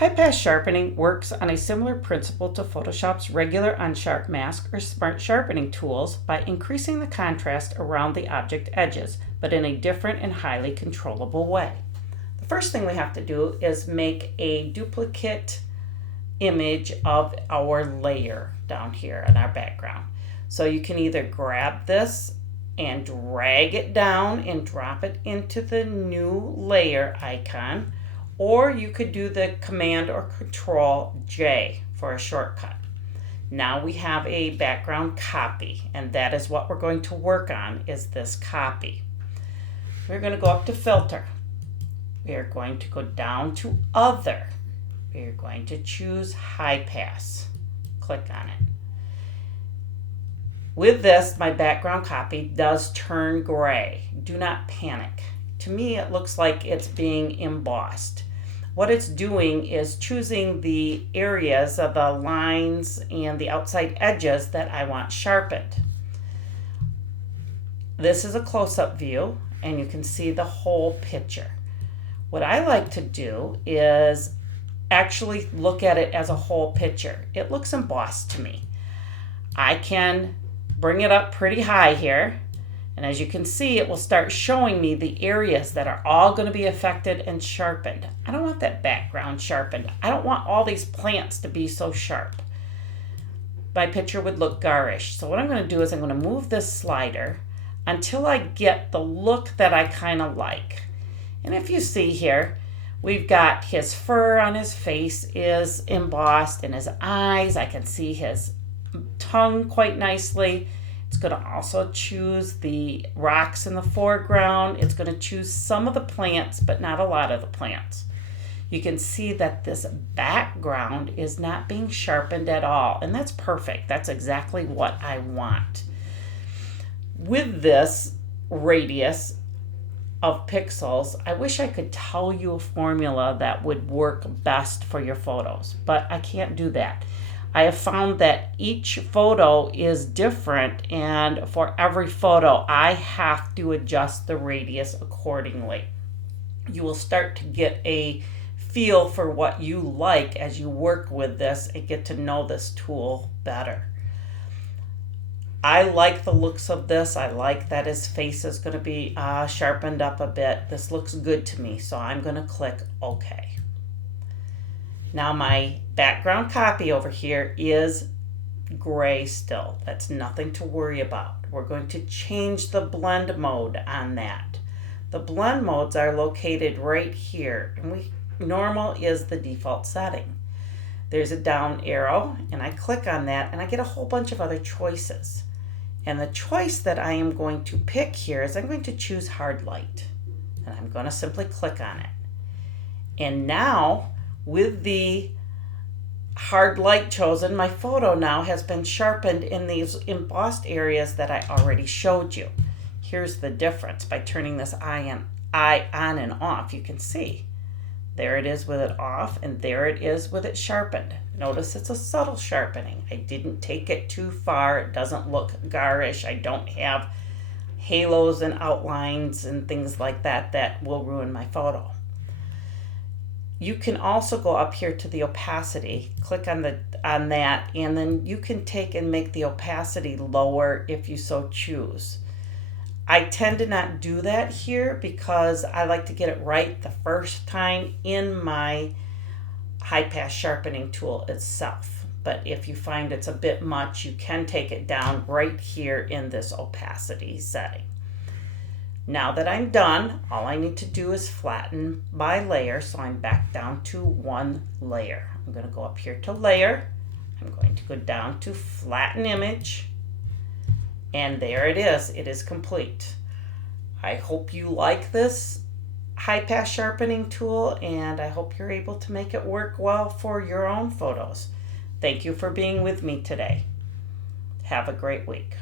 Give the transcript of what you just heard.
High Pass Sharpening works on a similar principle to Photoshop's regular unsharp mask or smart sharpening tools by increasing the contrast around the object edges, but in a different and highly controllable way. The first thing we have to do is make a duplicate image of our layer down here in our background. So you can either grab this and drag it down and drop it into the new layer icon, or you could do the Command or Control J for a shortcut. Now we have a background copy, and that is what we're going to work on, is this copy. We're going to go up to Filter. We are going to go down to Other. We are going to choose High Pass. Click on it. With this, my background copy does turn gray. Do not panic. To me, it looks like it's being embossed. What it's doing is choosing the areas of the lines and the outside edges that I want sharpened. This is a close-up view, and you can see the whole picture. What I like to do is actually look at it as a whole picture. It looks embossed to me. I can bring it up pretty high here, and as you can see, it will start showing me the areas that are all going to be affected and sharpened. I don't want that background sharpened. I don't want all these plants to be so sharp. My picture would look garish. So what I'm going to do is I'm going to move this slider until I get the look that I kind of like. And if you see here, we've got his fur on his face is embossed, and his eyes, I can see his tongue quite nicely. It's going to also choose the rocks in the foreground. It's going to choose some of the plants, but not a lot of the plants. You can see that this background is not being sharpened at all, and that's perfect. That's exactly what I want. With this radius of pixels, I wish I could tell you a formula that would work best for your photos, but I can't do that. I have found that each photo is different, and for every photo, I have to adjust the radius accordingly. You will start to get a feel for what you like as you work with this and get to know this tool better. I like the looks of this. I like that his face is going to be sharpened up a bit. This looks good to me, so I'm going to click OK. Now my background copy over here is gray still. That's nothing to worry about. We're going to change the blend mode on that. The blend modes are located right here, and normal is the default setting. There's a down arrow, and I click on that, and I get a whole bunch of other choices. And the choice that I am going to pick here is I'm going to choose hard light, and I'm going to simply click on it. And now, with the hard light chosen, my photo now has been sharpened in these embossed areas that I already showed you. Here's the difference. By turning this eye on and off, you can see. There it is with it off, and there it is with it sharpened. Notice it's a subtle sharpening. I didn't take it too far. It doesn't look garish. I don't have halos and outlines and things like that that will ruin my photo. You can also go up here to the opacity, click on that, and then you can take and make the opacity lower if you so choose. I tend to not do that here because I like to get it right the first time in my High Pass sharpening tool itself. But if you find it's a bit much, you can take it down right here in this opacity setting. Now that I'm done, all I need to do is flatten my layer, so I'm back down to one layer. I'm going to go up here to Layer. I'm going to go down to Flatten Image, and there it is. It is complete. I hope you like this High Pass sharpening tool, and I hope you're able to make it work well for your own photos. Thank you for being with me today. Have a great week.